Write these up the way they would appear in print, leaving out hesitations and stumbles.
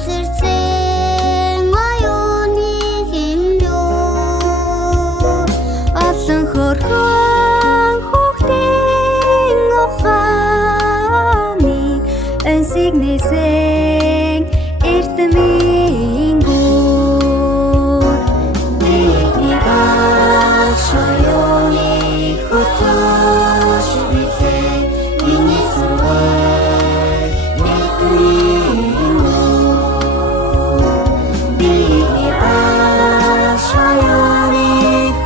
Эсэрсэн аюуны хэмлүү олон хөрхөн хүүхдийн ухааны өнсийг нээсэн эрдэмийн гүр бидний багш аюуны хотош билээ миний сургууль эрдэмийн гүр бидний багш аюуны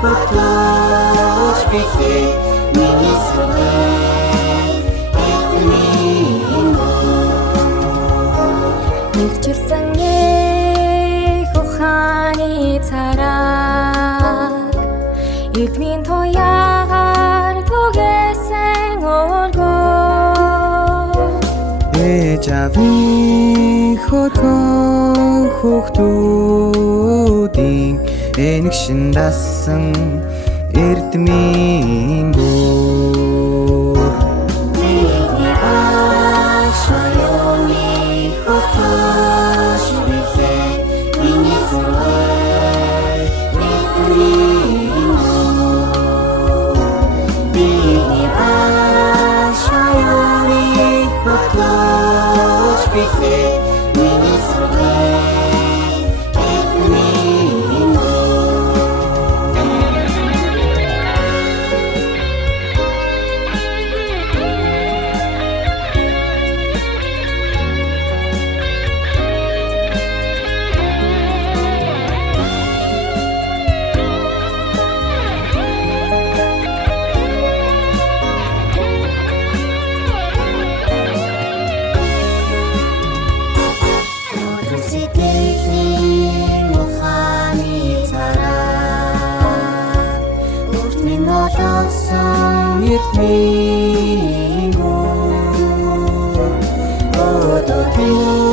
хотош билээ миний сургууль эрдэмийн нэгчилсэн их ухааны цараг эдмийн туяагаар түгээсэн өргөө Эжавийн хөрхөн хүүхдүүдийн энэгшин дасан эрдмийн гүр бидний багш аюуны хотош билээ миний сургууль эрдэмийн гүр бидний багш аюуны хотош билээ миний сургууль эрдэмийн гүр Сэтгэлийн ухааны цараа өртний noloсон эрдмийн гүр өдөртний